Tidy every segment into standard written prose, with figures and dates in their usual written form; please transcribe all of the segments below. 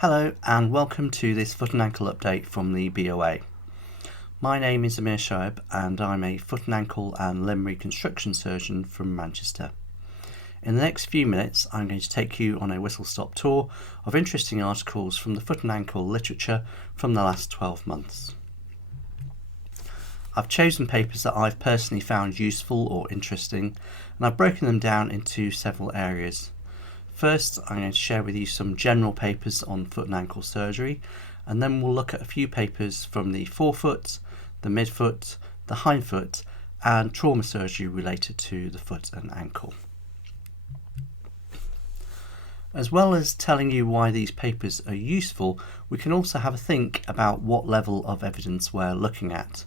Hello and welcome to this foot and ankle update from the BOA. My name is Amir Shoaib and I'm a foot and ankle and limb reconstruction surgeon from Manchester. In the next few minutes I'm going to take you on a whistle-stop tour of interesting articles from the foot and ankle literature from the last 12 months. I've chosen papers that I've personally found useful or interesting, and I've broken them down into several areas. First, I'm going to share with you some general papers on foot and ankle surgery, and then we'll look at a few papers from the forefoot, the midfoot, the hindfoot, and trauma surgery related to the foot and ankle. As well as telling you why these papers are useful, we can also have a think about what level of evidence we're looking at.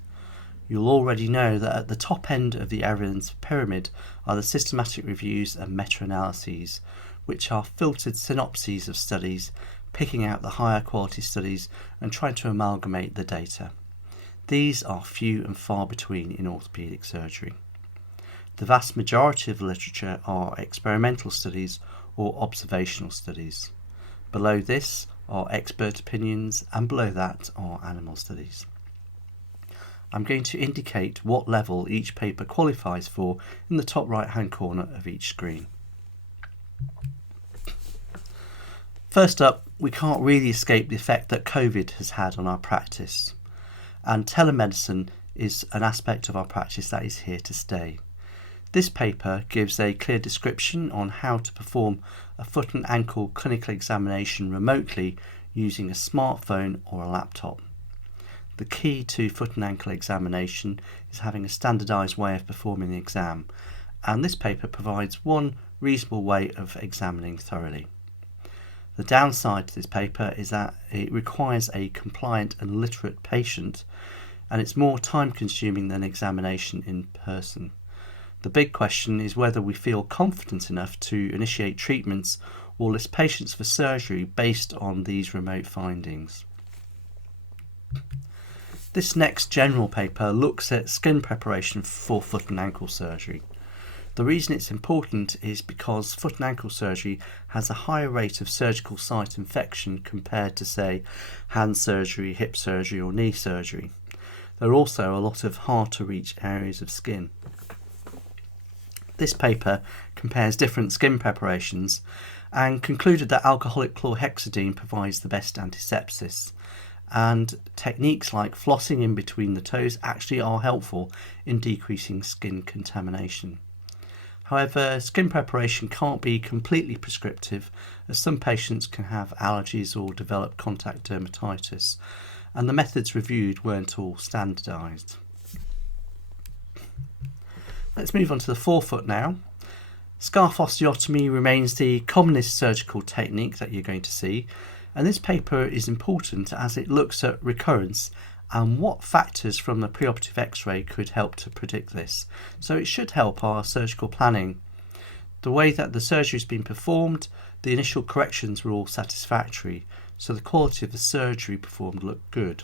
You'll already know that at the top end of the evidence pyramid are the systematic reviews and meta-analyses, which are filtered synopses of studies, picking out the higher quality studies and trying to amalgamate the data. These are few and far between in orthopaedic surgery. The vast majority of the literature are experimental studies or observational studies. Below this are expert opinions, and below that are animal studies. I'm going to indicate what level each paper qualifies for in the top right hand corner of each screen. First up, we can't really escape the effect that COVID has had on our practice, and telemedicine is an aspect of our practice that is here to stay. This paper gives a clear description on how to perform a foot and ankle clinical examination remotely using a smartphone or a laptop. The key to foot and ankle examination is having a standardised way of performing the exam, and this paper provides one reasonable way of examining thoroughly. The downside to this paper is that it requires a compliant and literate patient, and it's more time consuming than examination in person. The big question is whether we feel confident enough to initiate treatments or list patients for surgery based on these remote findings. This next general paper looks at skin preparation for foot and ankle surgery. The reason it's important is because foot and ankle surgery has a higher rate of surgical site infection compared to, say, hand surgery, hip surgery or knee surgery. There are also a lot of hard to reach areas of skin. This paper compares different skin preparations and concluded that alcoholic chlorhexidine provides the best antisepsis, and techniques like flossing in between the toes actually are helpful in decreasing skin contamination. However, skin preparation can't be completely prescriptive, as some patients can have allergies or develop contact dermatitis, and the methods reviewed weren't all standardised. Let's move on to the forefoot now. Scarf osteotomy remains the commonest surgical technique that you're going to see, and this paper is important as it looks at recurrence and what factors from the preoperative x-ray could help to predict this. So it should help our surgical planning. The way that the surgery has been performed, the initial corrections were all satisfactory, so the quality of the surgery performed looked good.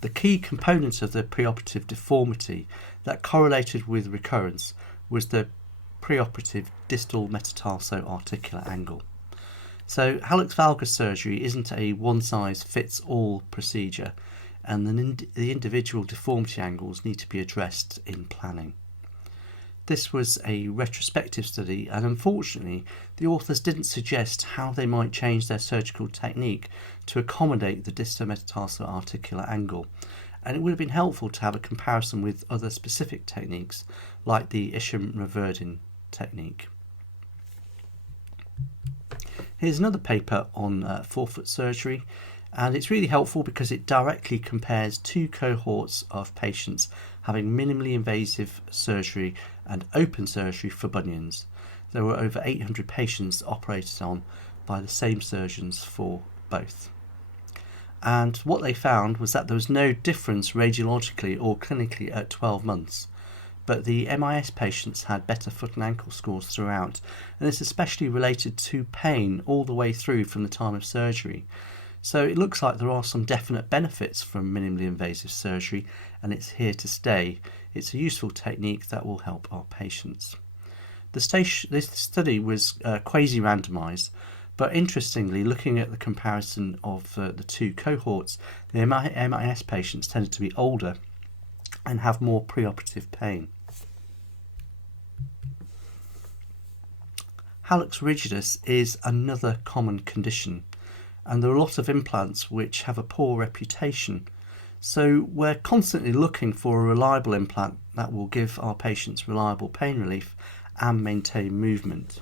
The key component of the preoperative deformity that correlated with recurrence was the preoperative distal metatarso-articular angle. So hallux valgus surgery isn't a one-size-fits-all procedure, and the individual deformity angles need to be addressed in planning. This was a retrospective study, and unfortunately the authors didn't suggest how they might change their surgical technique to accommodate the distal metatarso-articular angle, and it would have been helpful to have a comparison with other specific techniques like the Isham-Reverdin technique. Here's another paper on forefoot surgery, and it's really helpful because it directly compares two cohorts of patients having minimally invasive surgery and open surgery for bunions. There were over 800 patients operated on by the same surgeons for both. And what they found was that there was no difference radiologically or clinically at 12 months. But the MIS patients had better foot and ankle scores throughout, and it's especially related to pain all the way through from the time of surgery. So it looks like there are some definite benefits from minimally invasive surgery, and it's here to stay. It's a useful technique that will help our patients. This study was quasi-randomised, But interestingly, looking at the comparison of the two cohorts, the MIS patients tended to be older and have more preoperative pain. Hallux rigidus is another common condition, and there are a lot of implants which have a poor reputation. So we're constantly looking for a reliable implant that will give our patients reliable pain relief and maintain movement.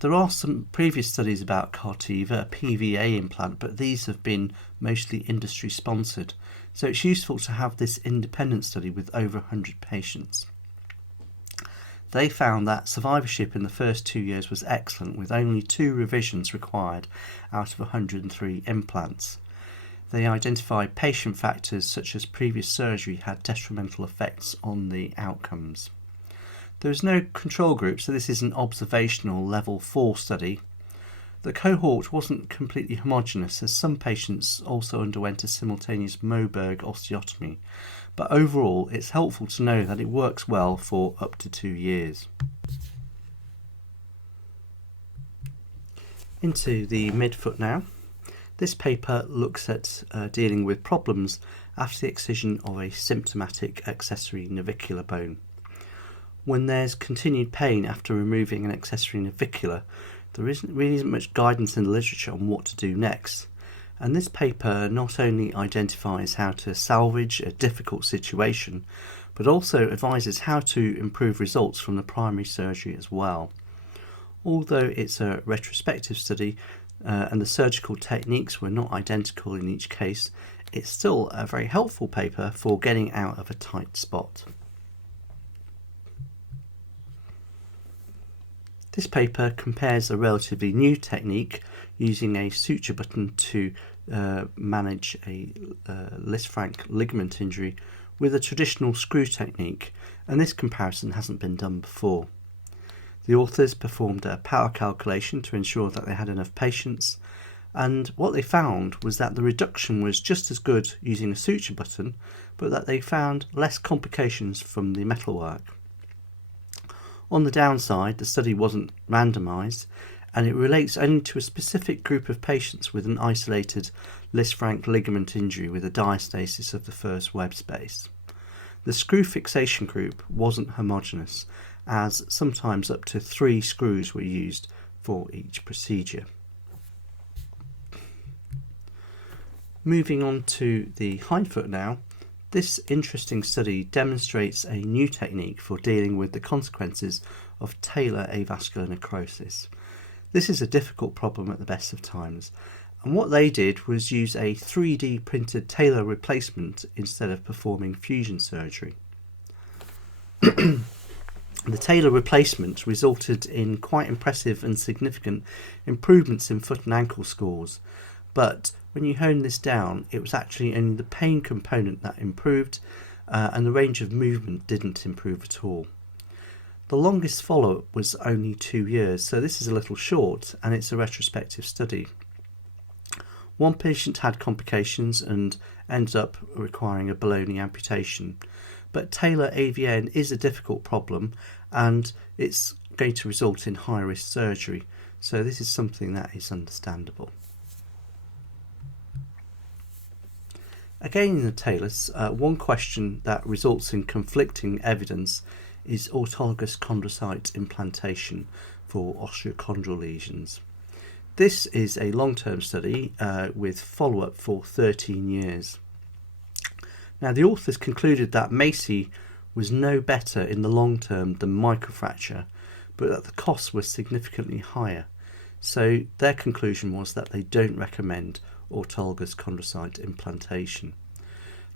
There are some previous studies about Cartiva, a PVA implant, but these have been mostly industry sponsored. So it's useful to have this independent study with over 100 patients. They found that survivorship in the first 2 years was excellent, with only 2 revisions required out of 103 implants. They identified patient factors such as previous surgery had detrimental effects on the outcomes. There is no control group, so this is an observational level 4 study. The cohort wasn't completely homogeneous, as some patients also underwent a simultaneous Moberg osteotomy, but overall it's helpful to know that it works well for up to 2 years. Into the midfoot now. This paper looks at dealing with problems after the excision of a symptomatic accessory navicular bone. When there's continued pain after removing an accessory navicular, there isn't much guidance in the literature on what to do next. And this paper not only identifies how to salvage a difficult situation, but also advises how to improve results from the primary surgery as well. Although it's a retrospective study and the surgical techniques were not identical in each case, it's still a very helpful paper for getting out of a tight spot. This paper compares a relatively new technique using a suture button to manage a Lisfranc ligament injury with a traditional screw technique, and this comparison hasn't been done before. The authors performed a power calculation to ensure that they had enough patients, and what they found was that the reduction was just as good using a suture button, but that they found less complications from the metalwork. On the downside, the study wasn't randomised, and it relates only to a specific group of patients with an isolated Lisfranc ligament injury with a diastasis of the first web space. The screw fixation group wasn't homogeneous, as sometimes up to 3 screws were used for each procedure. Moving on to the hindfoot now. This interesting study demonstrates a new technique for dealing with the consequences of Tailor avascular necrosis. This is a difficult problem at the best of times, and what they did was use a 3D printed Tailor replacement instead of performing fusion surgery. The Tailor replacement resulted in quite impressive and significant improvements in foot and ankle scores, but when you hone this down, it was actually only the pain component that improved, and the range of movement didn't improve at all. The longest follow-up was only 2 years, so this is a little short, and it's a retrospective study. One patient had complications and ended up requiring a below-knee amputation, but Tailor AVN is a difficult problem, and it's going to result in high-risk surgery, so this is something that is understandable. Again in the Tailors, one question that results in conflicting evidence is Autologouschondrocyte implantation for osteochondral lesions. This is a long-term study with follow-up for 13 years. Now the authors concluded that MACI was no better in the long term than microfracture, but that the costs were significantly higher. So their conclusion was that they don't recommend autologous implantation.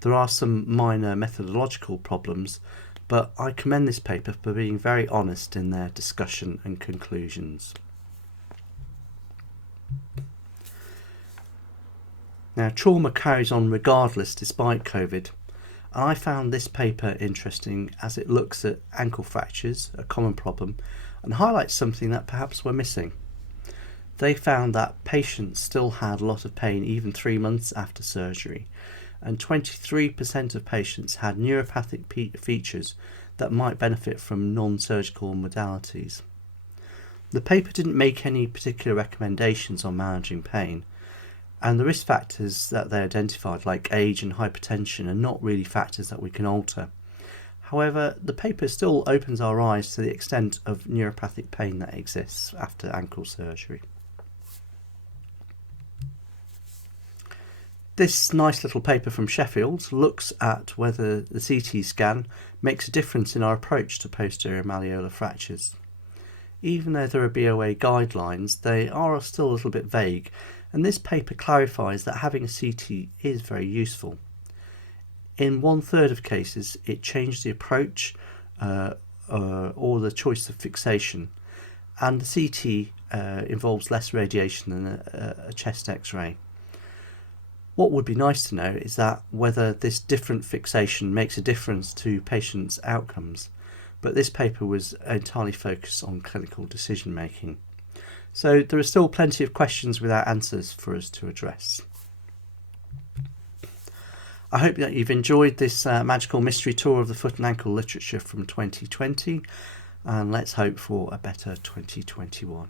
There are some minor methodological problems, but I commend this paper for being very honest in their discussion and conclusions. Now, trauma carries on regardless despite COVID, and I found this paper interesting as it looks at ankle fractures, a common problem, and highlights something that perhaps we're missing. They found that patients still had a lot of pain even 3 months after surgery, and 23% of patients had neuropathic features that might benefit from non-surgical modalities. The paper didn't make any particular recommendations on managing pain, and the risk factors that they identified, like age and hypertension, are not really factors that we can alter. However, the paper still opens our eyes to the extent of neuropathic pain that exists after ankle surgery. This nice little paper from Sheffield looks at whether the CT scan makes a difference in our approach to posterior malleolar fractures. Even though there are BOA guidelines, they are still a little bit vague, and this paper clarifies that having a CT is very useful. In 1/3 of cases, it changed the approach or the choice of fixation, and the CT involves less radiation than a chest X-ray. What would be nice to know is that whether this different fixation makes a difference to patients' outcomes, but this paper was entirely focused on clinical decision making. So there are still plenty of questions without answers for us to address. I hope that you've enjoyed this magical mystery tour of the foot and ankle literature from 2020, and let's hope for a better 2021.